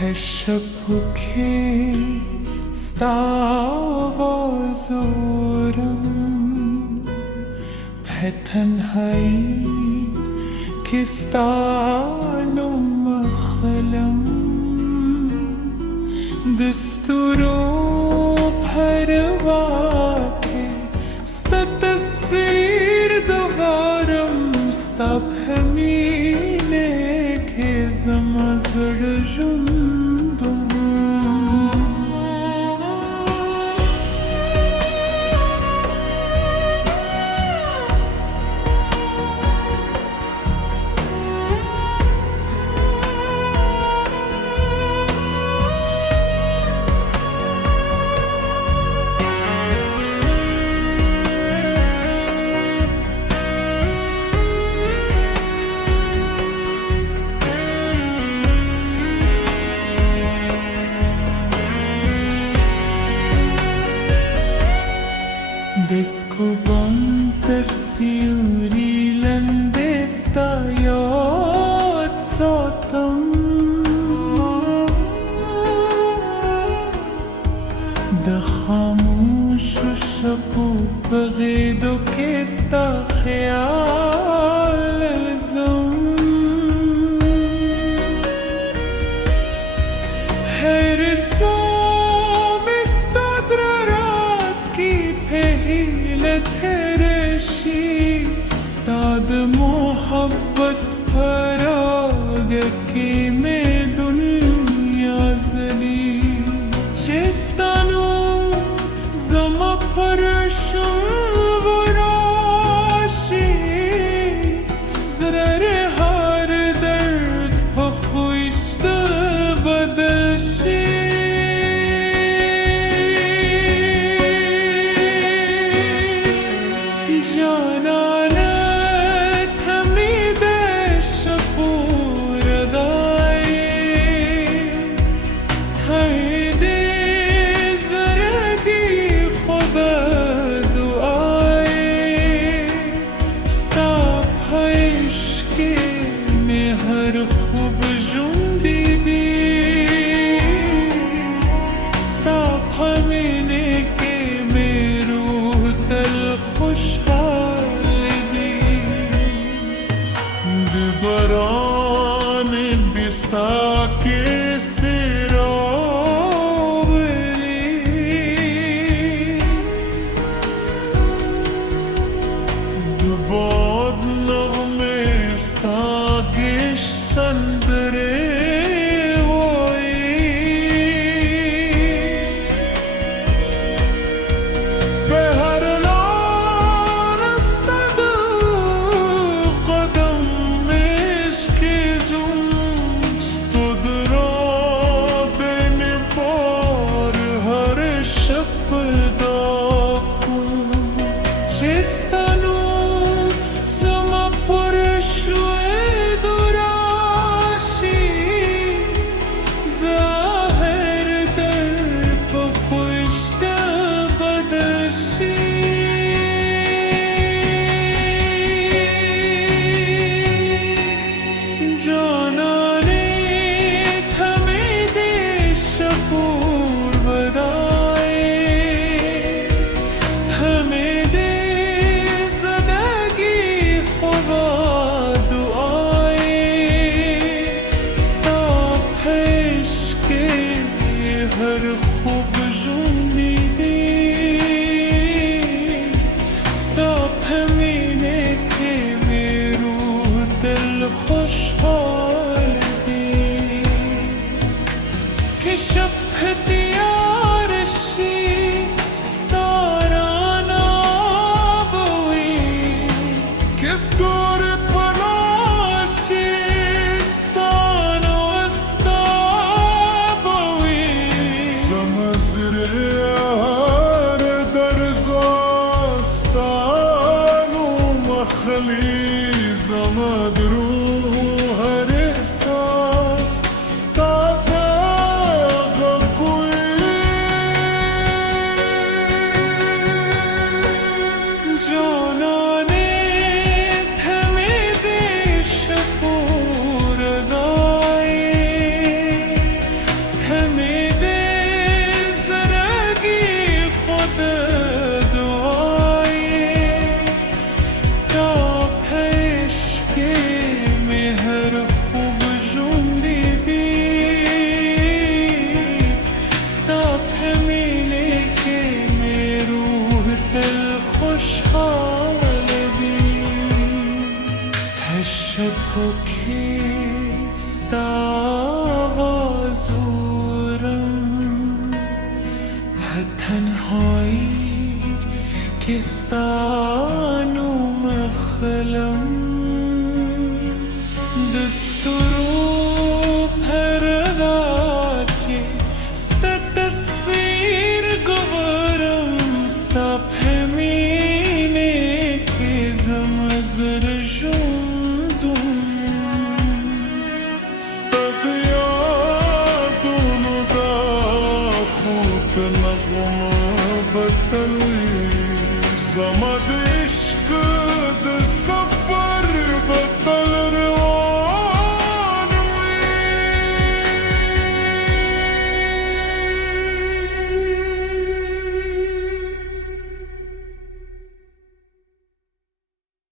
her شبكي ستعوزورم بتنهایی که ستعلم مخلم دستورو پرواکه ستا تصویر دوارم ستا همینه که زمازر جندم Descubam tersiuri lendesta yad satam da khamush shabu baghido kesta khayal alzam her तेरे शी स्ताद मोहब्बत फराग की में दुनिया जली चेस्तानो जमा परशम वराशी जरर हर दर्द पखुश्त बदलशी के सिरोवरी दुबोद नगमे स्तागिश संदरे معذورم هالتنهایی كستان ومخلم دستور پرداکی ست تصویر گوارم ستا پمینه که زمزر جندم ستا دیادون و داخوک نغمه بدلی زمد عشق ده سفر بدلی